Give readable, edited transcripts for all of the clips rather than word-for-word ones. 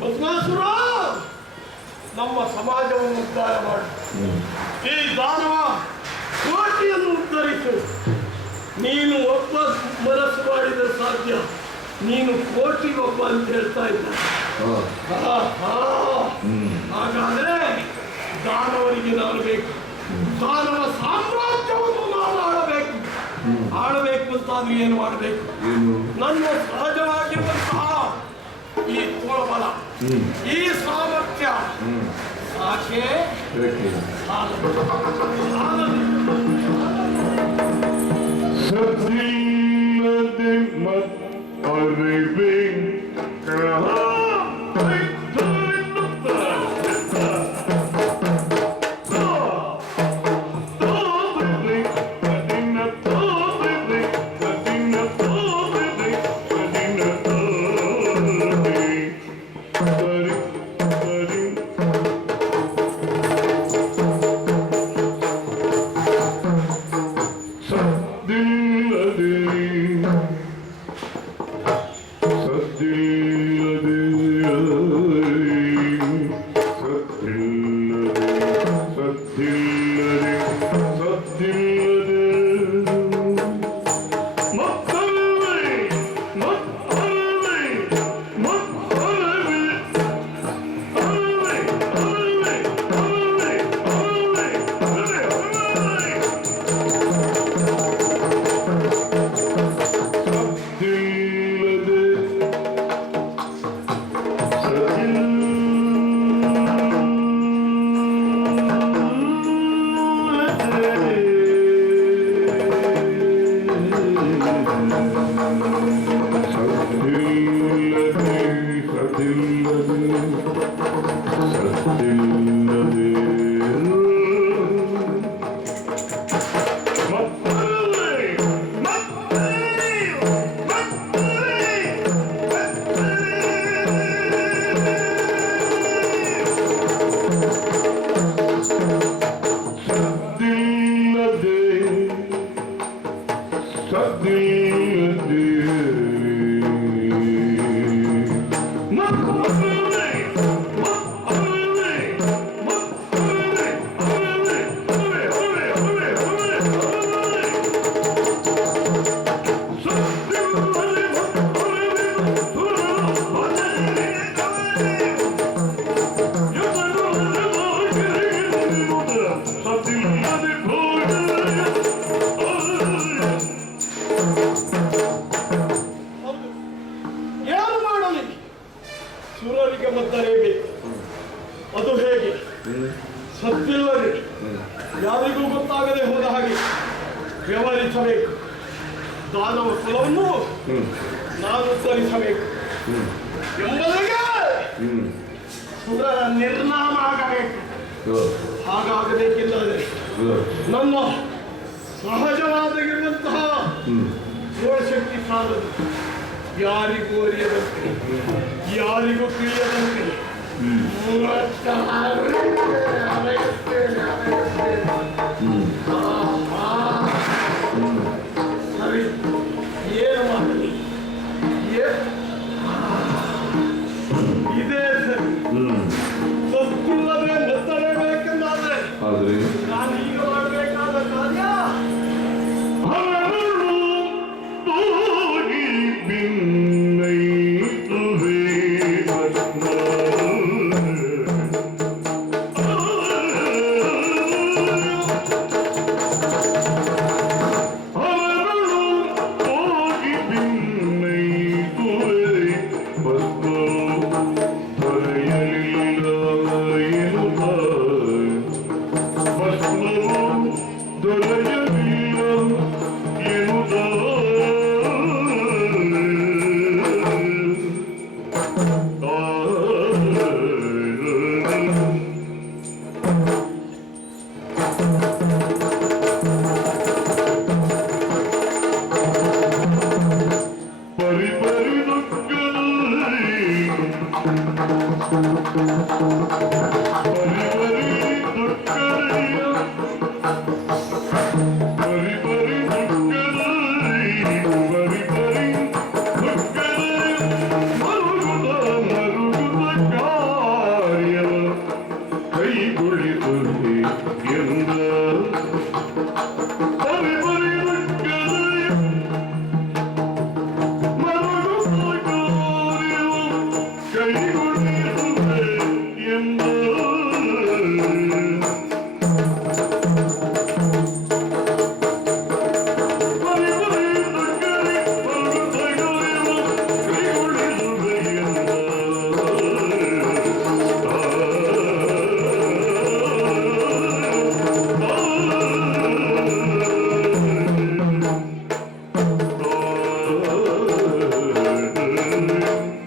ಭಸ್ಮಾಸುರ, ನಮ್ಮ ಸಮಾಜವನ್ನು ಉದ್ಧಾರ ಮಾಡು. ಈ ದಾನವ ಕೋಟಿಯನ್ನು ಉದ್ಧರಿಸು. ನೀನು ಒಬ್ಬ ಮನಸ್ಸು ಮಾಡಿದರೆ ಸಾಧ್ಯ, ನೀನು ಕೋಟಿಗೊಬ್ಬ ಅಂತ ಹೇಳ್ತಾ ಇದ್ದ. ಹಾಗಾದ್ರೆ ದಾನವರಿಗೆ ನಾನು ಬೇಕು, ದಾನವ ಸಾಮ್ರಾಜ್ಯವನ್ನು ನಾನು ಆಳಬೇಕು ಅಂತಾದ್ರೂ ಏನು ಮಾಡಬೇಕು? ನನ್ನ ಸಹಜವಾಗಿರುವಂತಹ ಈ ತೋಳಬಲ, ಈ ಸಾಮರ್ಥ್ಯ ಸಾಕೆ ಸದ್ದಿಲ್ಲದೆ ಮತ್ತರಿವೆ ವ್ಯವಹರಿಸಬೇಕು. ದಾನವ ಕುಲವನ್ನು ನಾನು ಉದ್ಧರಿಸಬೇಕು ಎಂಬುದಕ್ಕೆ ಸುರರ ನಿರ್ನಾಮ ಆಗಬೇಕು. ಹಾಗಾಗಬೇಕಿಲ್ಲದೆ ನಮ್ಮ ಸಹಜವಾದಾಗಿರುವಂತಹ ಶಕ್ತಿ ಸಾಧನೆ ಯಾರಿಗೂ ಅರಿಯದಂತೆ, ಯಾರಿಗೂ ತಿಳಿಯದಂತೆ ಸರಿ, ಏನು ಮಾಡಲಿ? ಇದೇ ಸರಿ. ಸೊಪ್ಪಿಲ್ಲದೆ ನೆತ್ತಲೇಬೇಕೆಂದಾದ್ರೆ ನಾನು ಈಗ ಮಾಡಬೇಕಾದ ಕಾರ್ಯ ಕೈಗೊಳಿಸುವೆ ಎಂದ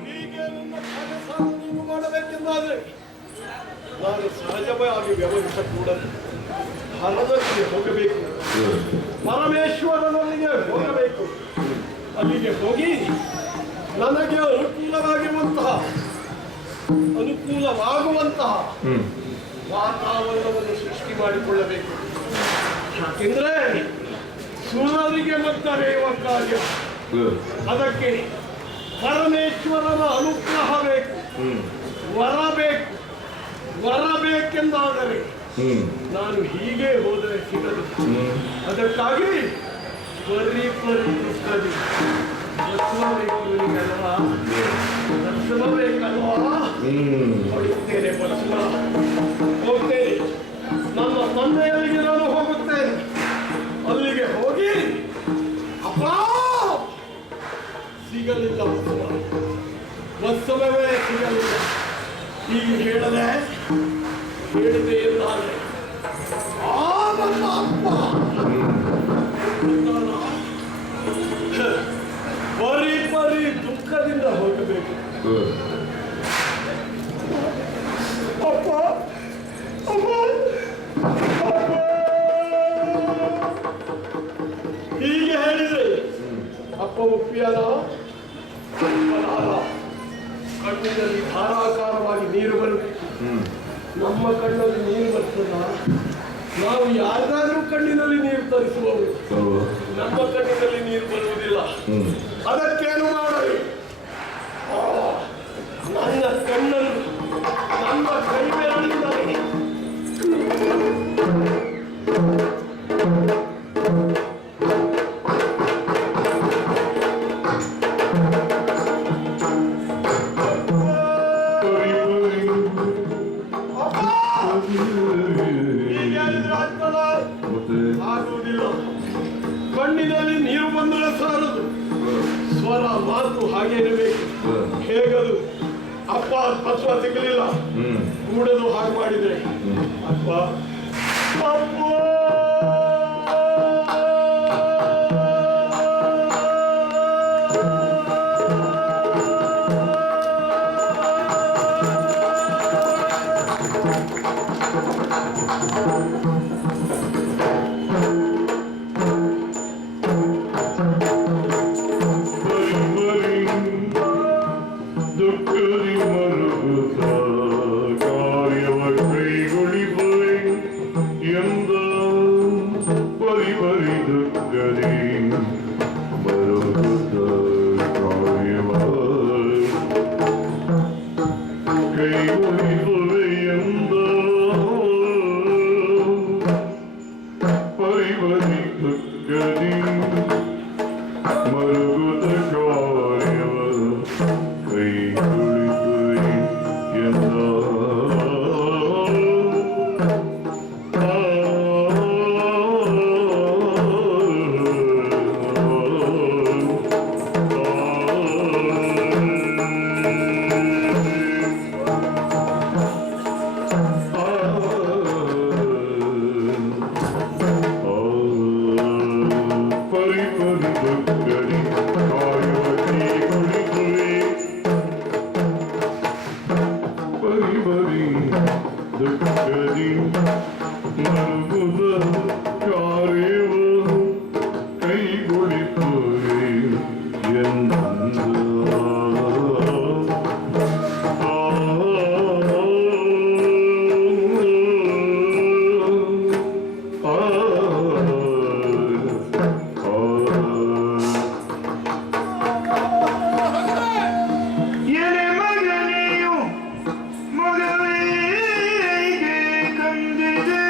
ಹೀಗೆ ನನ್ನ ಕೆಲಸವನ್ನು ನೀವು ಮಾಡಬೇಕೆಂದಾದರೆ ನಾನು ಸಹಜವಾಗಿ ವ್ಯವಹರಿಸಕೂಡದು. ಹರದಕ್ಕೆ ಹೋಗಬೇಕು, ಪರಮೇಶ್ವರನಲ್ಲಿಗೆ ಹೋಗಬೇಕು. ಅಲ್ಲಿಗೆ ಹೋಗಿ ನನಗೆ ಅನುಕೂಲವಾಗುವಂತಹ ವಾತಾವರಣವನ್ನು ಸೃಷ್ಟಿ ಮಾಡಿಕೊಳ್ಳಬೇಕು. ಯಾಕೆಂದ್ರೆ ಸುರರಿಗೆ ಮತ್ತರೇವ ಕಾರ್ಯ, ಅದಕ್ಕೆ ಪರಮೇಶ್ವರನ ಅನುಗ್ರಹ ಬೇಕು, ವರ ಬೇಕೆಂದಾದರೆ ನಾನು ಹೀಗೆ ಹೋದರೆ ಸಿಗದು. ಅದಕ್ಕಾಗಿ ಪರಿ ದರ್ಶನ ಬೇಕಲ್ವಾ? ಹೊಡಿಸ್ತೇನೆ ದರ್ಶನ, ಹೋಗ್ತೇನೆ. ನನ್ನ ತಂದೆಯಲ್ಲಿಗೆ ನಾನು ಹೋಗುತ್ತೇನೆ. ಅಲ್ಲಿಗೆ ಹೋಗಿ ಅಪ್ಪ ಸಿಗಲಿಲ್ಲ, ವತ್ಸವವೇ ಸಿಗಲಿಲ್ಲ. ಹೀಗೆ ಹೇಳಿದೆ ಎಂದಾದರೆ ನನ್ನ ಅಪ್ಪ ಪರಿ ದುಃಖದಿಂದ ಹೋಗಬೇಕು. ಅಪ್ಪ ಹೀಗೆ ಹೇಳಿದ್ರೆ ಅಪ್ಪ ಒಪ್ಪಿಯಾದ ಕಣ್ಣಿನಲ್ಲಿ ಧಾರಾಕಾರವಾಗಿ ನೀರು ಬರಬೇಕು. ನಮ್ಮ ಕಣ್ಣಲ್ಲಿ ನೀರು ಬರ್ತದ? ನಾವು ಯಾರಿಗಾದ್ರೂ ಕಣ್ಣಿನಲ್ಲಿ ನೀರು ತರಿಸುವವರು, ನಮ್ಮ ಕಣ್ಣಿನಲ್ಲಿ ನೀರು ಬರುವುದಿಲ್ಲ. ಅದಕ್ಕೇನು ಮಾಡಲಿ? ನನ್ನ ಕಣ್ಣನ್ನು ನನ್ನ ಕೈ ಬೆರಳಿನಲ್ಲಿ ಆಗುವುದಿಲ್ಲ. ಕಣ್ಣಿನಲ್ಲಿ ನೀರು ಬಂದರೆ ಸಾರದು, ಸ್ವರ ಮಾತು ಹಾಗೆ ಇರಬೇಕು. ಹೇಗದು? ಅಪ್ಪ ತತ್ವ ಸಿಗಲಿಲ್ಲ, ಕೂಡದು ಹಾಗೆ ಮಾಡಿದ್ರೆ ಅಪ್ಪ ಅಪ್ಪ ದುಃಖದಿ ಮರುಗುತ್ತ ಕಾರ್ಯವ ಕೈಗೊಳಿಸುವೆ ಎಂದ ಪರಿ ದುಃಖದಿ ಮರುಗುತ್ತ ಕಾರ್ಯವ ಕೈಗೊಳಿಸುವೆ ಎಂದ ಪರಿ ದುಃಖದಿ ಮರುಗುತ್ತ ಕಾರ್ಯವ ಕೈಗೊಳಿಸುವೆ ಎಂದ ಪರಿ ದುಃಖದಿ ಕಾರ್ಯವ ಕೈಗೊಳಿಸುವೆ ಪರಿ ದುಃಖದಿ ಮರುಗುದ ಕಾರ್ಯವ ಕೈಗೊಳಿಸುವೆ ಎಂದ ಮಗನಿಗೆ ತಂದಿದೆ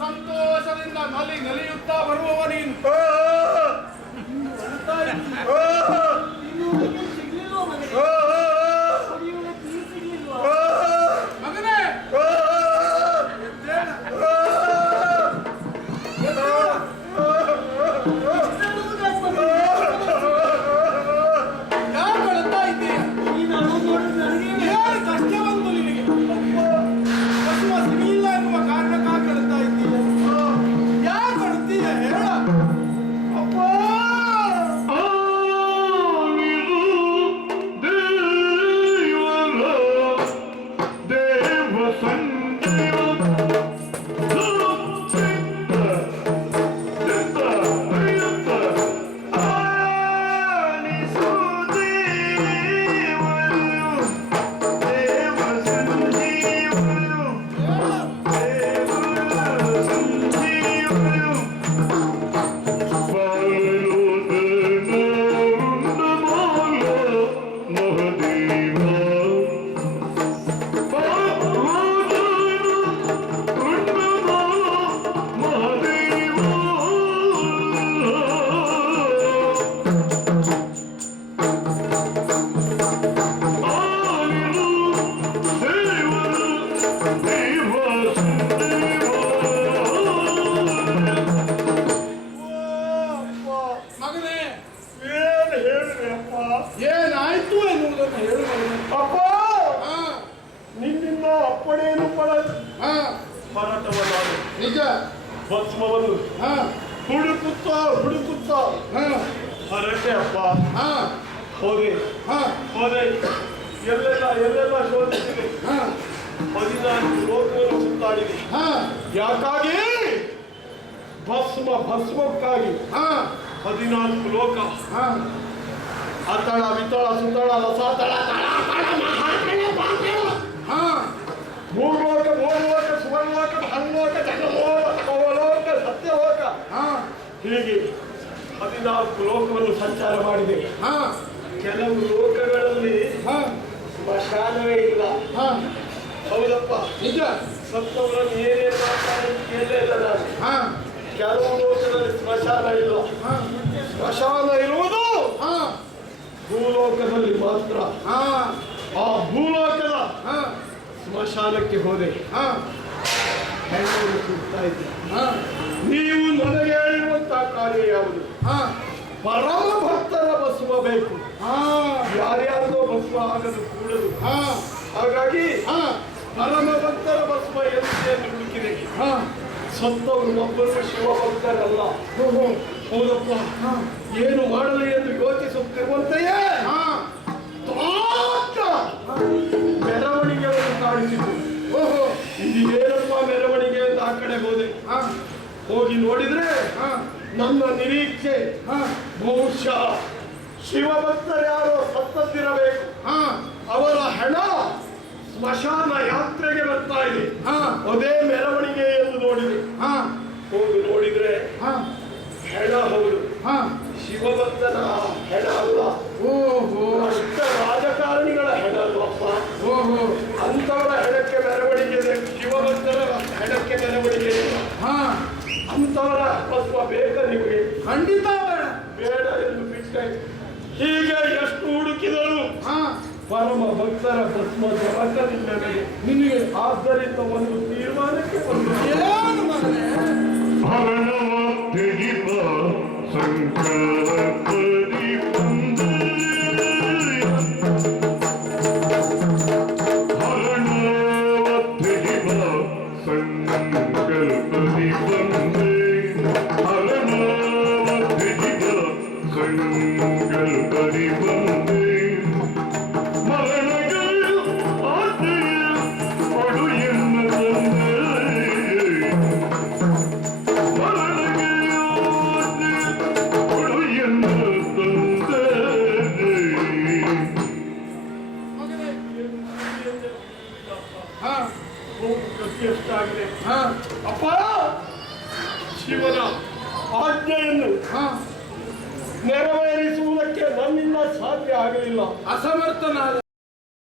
ಸಂತೋಷದಿಂದ ನಲಿಯುತ್ತಾ ಬರುವವ ನೀನು. ಮಗನೇ ಯಾಕೆ ಅಳ್ತಾ ಇದ್ದೀಯ? ಏನು ಕಷ್ಟ ಬಂತು ನಿನಗೆ? ಬಸವ ಸಿಗಲಿಲ್ಲ ಎನ್ನುವ ಕಾರಣಕ್ಕಾಗಿ ಅಳ್ತಾ ಇದ್ದೀಯ? ಯಾಕೆ ಅಳ್ತೀಯ ಹೇಳ? ಅಪ್ಪ ಏನಾಯ್ತು ಎನ್ನುವುದನ್ನು ಹೇಳು ಮಗನೇ. ಅಪ್ಪ ನಿನ್ನಿಂದ ಅಪ್ಪಣೆಯನ್ನು ಪಡೆದು ಹೋರಾಟವನ್ನಾಡು. ನಿಜ. ಭಸ್ಮವನ್ನು ಹುಡುಕುತ್ತಾ ಹೊರಟೆ ಅಪ್ಪ. ಹೋದೆ ಎಲ್ಲೆಲ್ಲ ಶೋಧಿಸಿದೆ. 14 ಲೋಕವನ್ನು ಸುತ್ತಾಡಿದೆ. ಯಾಕಾಗಿ? ಭಸ್ಮಕ್ಕಾಗಿ 14 ಲೋಕ. ಅತಳ ವಿತಳ ಸುತಳ ರಸಾತಳ ಭೂಲೋಕ ಸುವರ್ಲೋಕ ಹನ್ಲೋಕ ಜಗಲೋಕ ಸತ್ಯಲೋಕ ಹೀಗೆ 14 ಲೋಕವನ್ನು ಸಂಚಾರ ಮಾಡಿದೆ. ಕೆಲವು ಲೋಕಗಳಲ್ಲಿ ಸ್ಮಶಾನವೇ ಇಲ್ಲ. ಹೌದಪ್ಪ, ನಿಜ. ಸತ್ತವರನ್ನು ಏನೇನು ಮಾಡ್ತಾರೆ ಕೇಳಲೇ ಇಲ್ಲ ನಾನು. ಕೆಲವು ಲೋಕದಲ್ಲಿ ಸ್ಮಶಾನ ಇಲ್ಲ. ಸ್ಮಶಾನ ಇರುವುದು ಭೂಲೋಕದಲ್ಲಿ ಮಾತ್ರ. ಆ ಭೂಲೋಕದ ಸ್ಮಶಾನಕ್ಕೆ ಹೋದೆ. ಹೆಣ್ಣನ್ನು ಸುತ್ತಾ ಇದ್ದೆ. ನೀವು ನನಗೆ ಹೇಳಿರುವಂತಹ ಕಾರ್ಯ ಯಾವುದು? ಪರಮ ಭಕ್ತರ ಭಸ್ಮ ಬೇಕು. ಯಾರ್ಯಾರಿಗೋ ಭಸ್ಮ ಆಗದು ಕೂಡದು. ಹಾಗಾಗಿ ಪರಮ ಭಕ್ತರ ಭಸ್ಮ ಎಂದು ಹುಡುಕಿದೆ. ಸತ್ತವರು ಒಬ್ಬರು ಶಿವಭಕ್ತರಲ್ಲ. ಹೌದಪ್ಪ, ಏನು ಮಾಡಲಿ ಎಂದು ಯೋಚಿಸುತ್ತಿರುವಂತೆಯೇ ಮೆರವಣಿಗೆಯನ್ನು ಕಾಣಿಸಿತು. ಇದು ಏನಪ್ಪ ಮೆರವಣಿಗೆ ಅಂತ ಆ ಕಡೆ ಹೋದೆ. ಹೋಗಿ ನೋಡಿದ್ರೆ ನನ್ನ ನಿರೀಕ್ಷೆ ಬಹುಶಃ ಶಿವಭಕ್ತರು ಯಾರೋ ಸತ್ತದ್ದಿರಬೇಕು. ಅವರ ಹೆಣ ಸ್ಮಶಾನ ಯಾತ್ರೆಗೆ ಬರ್ತಾ ಇದೆ. ಅದೇ ಮೆರವಣಿಗೆ ಎಂದು ನೋಡಿದೆ. ಹೋಗಿ ನೋಡಿದ್ರೆ ಹೆಣ ಹೌದು, ಶಿವಭಕ್ತನ ಹೆಣ ಅಲ್ಲ. ಅಷ್ಟ ರಾಜಕಾರಣಿಗಳ ಹೆಣ ಅಲ್ಲಪ್ಪ. ಅಂತವರ ಹೆಣಕ್ಕೆ ಮೆರವಣಿಗೆ ಇದೆ, ಶಿವಭಕ್ತರ ಹೆಣಕ್ಕೆ ಮೆರವಣಿಗೆ ಇಲ್ಲ. ಅಂತವರ ಭಸ್ಮ ಬೇಕ ನಿಮಗೆ? ಖಂಡಿತ ಬೇಡ ಎಂದು ಬಿಟ್ಟೆ. ಹೀಗೆ ಎಷ್ಟು ಹುಡುಕಿದರು ಪರಮ ಭಕ್ತರ ಭಸ್ಮ ದೊರಕಲಿಲ್ಲ ನಿನಗೆ. ಆದ್ದರಿಂದ ಒಂದು ತೀರ್ಮಾನಕ್ಕೆ ಬಂದು ಏನು ಮಗನೇ? ಸಂಕಲ್ಪದಿ ಬಂದೆ ಸಂಕಲ್ಪದಿ ಬಂದೆ ಮರಣಗಳು ಆಸೆಯ ಕೊಡು ಎನ್ನ ತಂದೆ ಹೋಗು ಗತಿಯಷ್ಟಾಗಿದೆ. ಹಾ ಅಪ್ಪ, ಶಿವನ ಆಜ್ಞೆಯನ್ನು ಹಾ ನೆರವೇರಿಸುವುದಕ್ಕೆ ನನ್ನಿಂದ ಸಾಧ್ಯ ಆಗಲಿಲ್ಲ. ಅಸಮರ್ಥನಾದ